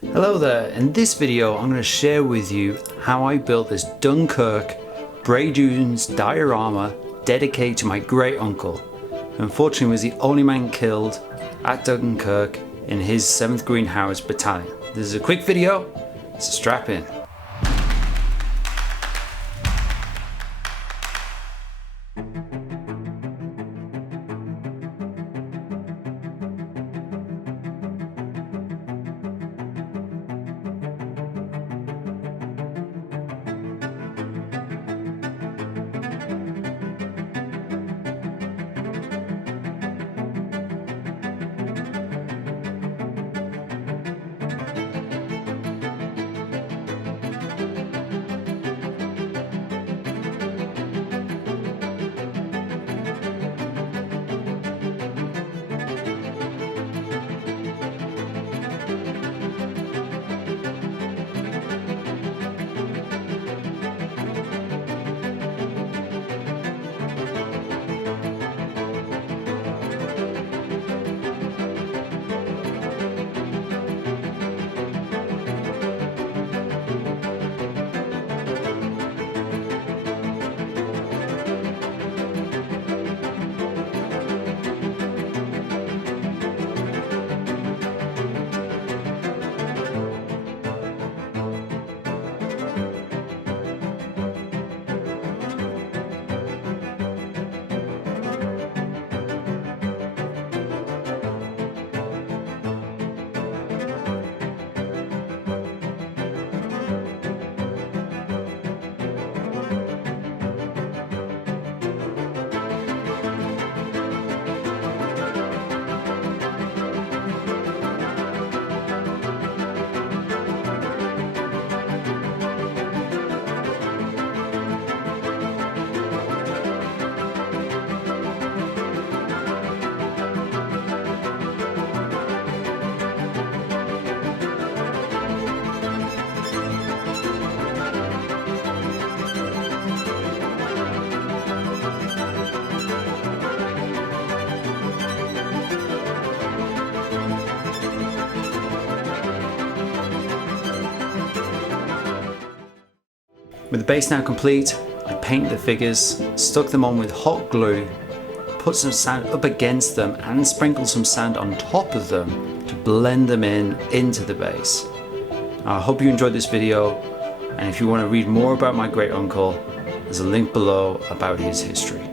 Hello there, in this video I'm going to share with you how I built this Dunkirk Bray-Dunes diorama dedicated to my great uncle, who unfortunately was the only man killed at Dunkirk in his 7th Green Howitz Battalion. This is a quick video, so strap in. With the base now complete, I painted the figures, stuck them on with hot glue, put some sand up against them and sprinkled some sand on top of them to blend them into the base. I hope you enjoyed this video, and if you want to read more about my great uncle, there's a link below about his history.